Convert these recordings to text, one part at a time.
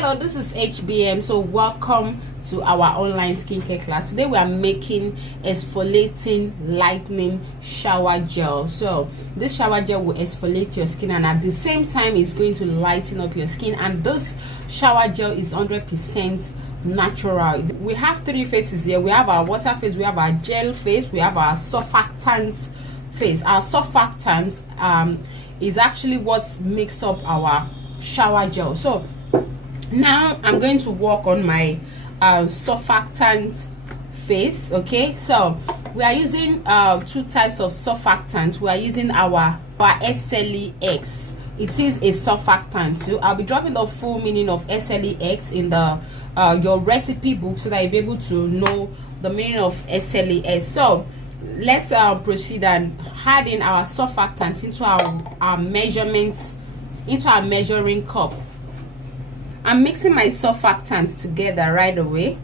Hello, this is HBM. So welcome to our online skincare class. Today we are making exfoliating lightening shower gel. So this shower gel will exfoliate your skin and at the same time it's going to lighten up your skin, and this shower gel is 100% natural. We have three phases here. We have our water phase, we have our gel phase, we have our surfactant phase. Our surfactant is actually what makes up our shower gel. So now I'm going to work on my surfactant phase. Okay, so we are using two types of surfactant. We are using our SLEX. It is a surfactant. So I'll be dropping the full meaning of SLEX in the your recipe book so that you'll be able to know the meaning of SLEX. So let's proceed and add in our surfactant into our measurements, into our measuring cup. I'm mixing my surfactant together right away.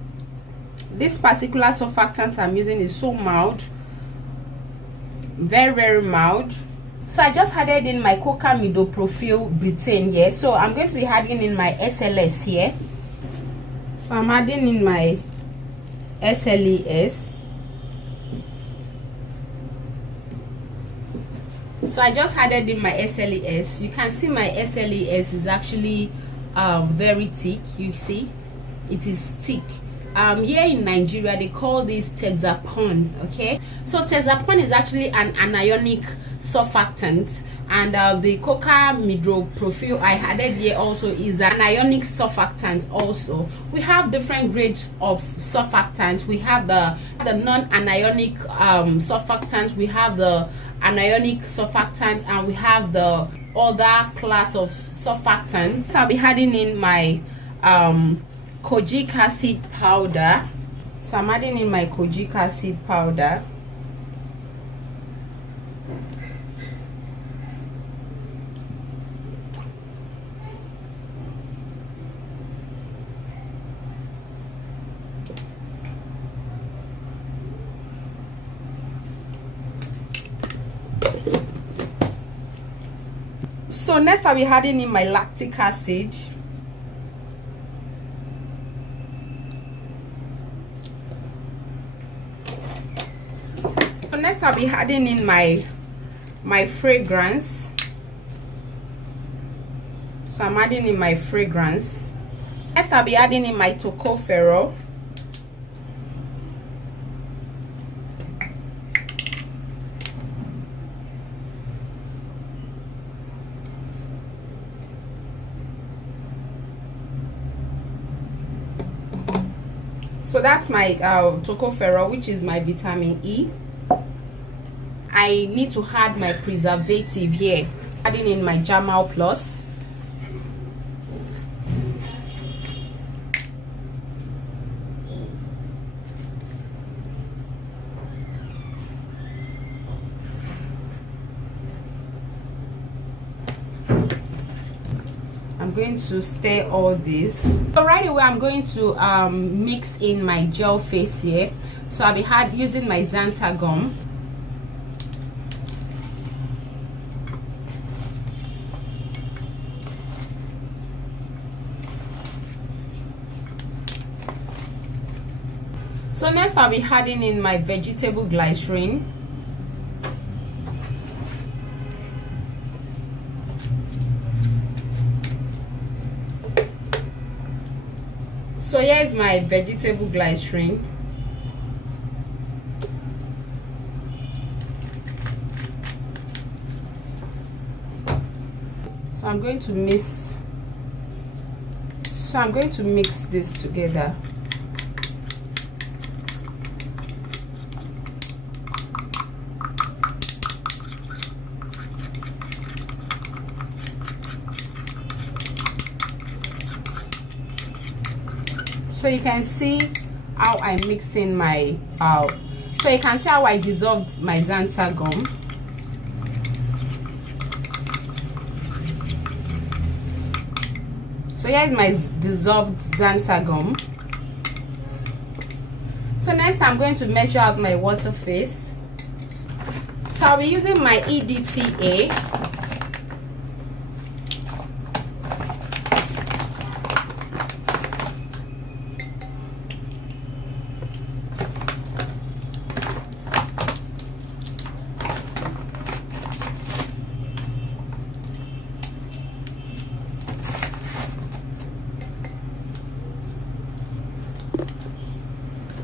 This particular surfactant I'm using is so mild, very mild. So I just added in my coca midopropyl butane here. So I'm going to be adding in my SLS here. So I'm adding in my SLES. So I just added in my SLES. You can see my SLES is actually very thick. You see it is thick. Here in Nigeria they call this Texapon. Okay, so Texapon is actually an anionic surfactant, and the coca midopropyl I added here also is an ionic surfactant. Also, we have different grades of surfactant. We have the non-anionic surfactant, we have the anionic surfactant, and we have the other class of surfactants. So I'll be adding in my kojic acid powder. So I'm adding in my kojic acid powder. So next I'll be adding in my lactic acid. So next I'll be adding in my fragrance. So I'm adding in my fragrance. Next I'll be adding in my tocopherol. So that's my tocopherol, which is my vitamin E. I need to add my preservative here. Adding in my Jamal Plus. I'm going to stir all this. So right away I'm going to mix in my gel phase here. So I'll be using my xantha gum. So next I'll be adding in my vegetable glycerin. So here is my vegetable glycerin. So I'm going to mix. So I'm going to mix this together. So you can see how I mix in my so you can see how I dissolved my xantha gum. So here is my dissolved xantha gum. So next I'm going to measure out my water phase. So I'll be using my EDTA.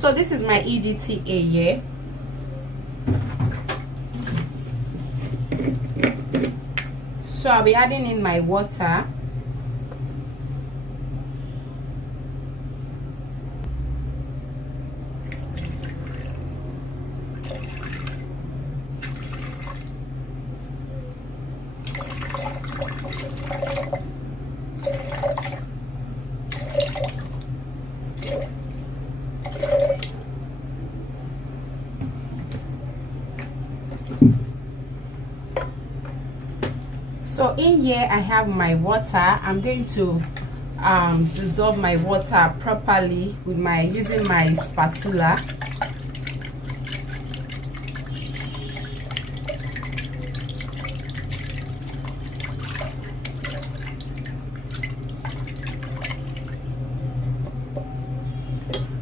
So this is my EDTA here. So I'll be adding in my water. So in here I have my water. I'm going to dissolve my water properly with using my spatula.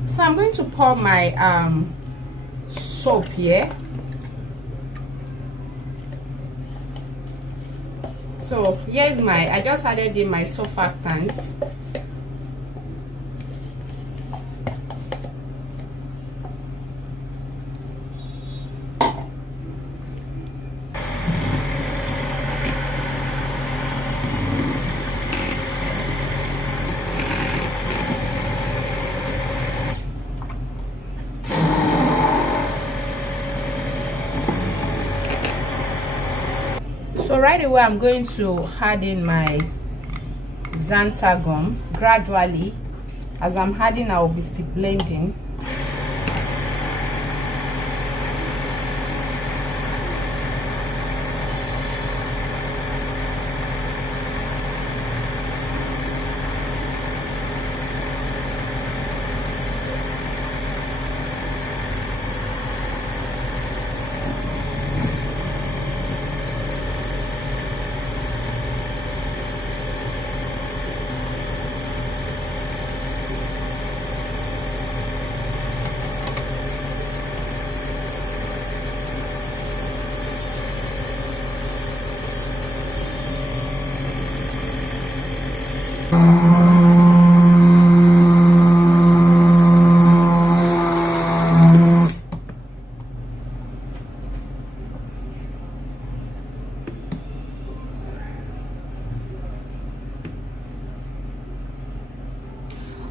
So I'm going to pour my soap here. So here's I just added in my surfactant. So right away I'm going to add in my xantha gum gradually. As I'm adding, I will be stick blending.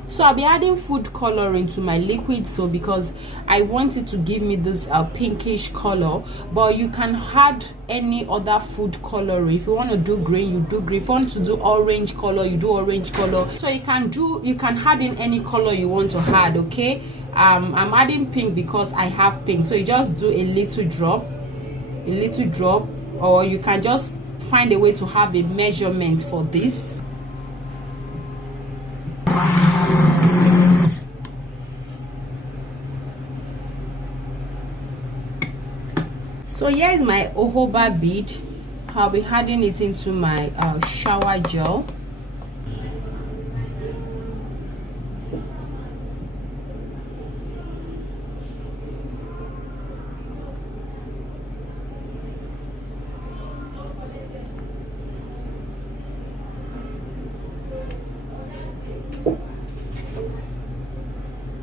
So I'll be adding food coloring to my liquid soap because I want it to give me this pinkish color, but you can add any other food color. If you want to do green, you do green. If you want to do orange color, you do orange color. So you can add in any color you want to add. Okay, I'm adding pink because I have pink, so you just do a little drop, or you can just find a way to have a measurement for this. So here is my jojoba bead. I'll be adding it into my shower gel.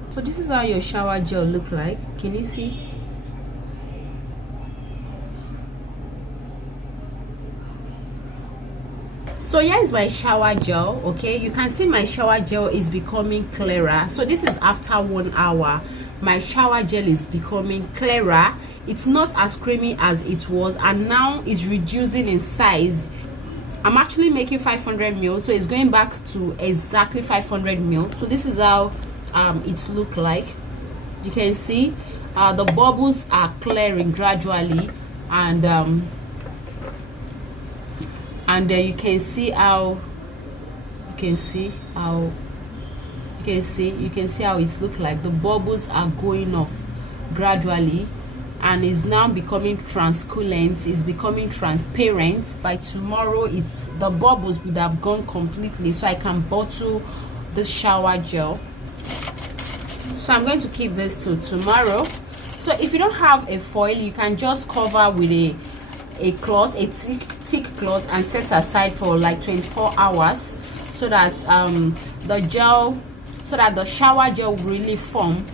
So this is how your shower gel look like. Can you see? So here is my shower gel. Okay, you can see my shower gel is becoming clearer. So this is after 1 hour. My shower gel is becoming clearer. It's not as creamy as it was, and now it's reducing in size. I'm actually making 500 ml, so it's going back to exactly 500 ml. So this is how it look like. You can see the bubbles are clearing gradually, and you can see how it's look like. The bubbles are going off gradually and is now becoming translucent, is becoming transparent. By tomorrow the bubbles would have gone completely, so I can bottle the shower gel. So I'm going to keep this till tomorrow. So if you don't have a foil, you can just cover with a cloth, a thick cloth, and set aside for like 24 hours so that the shower gel will really form.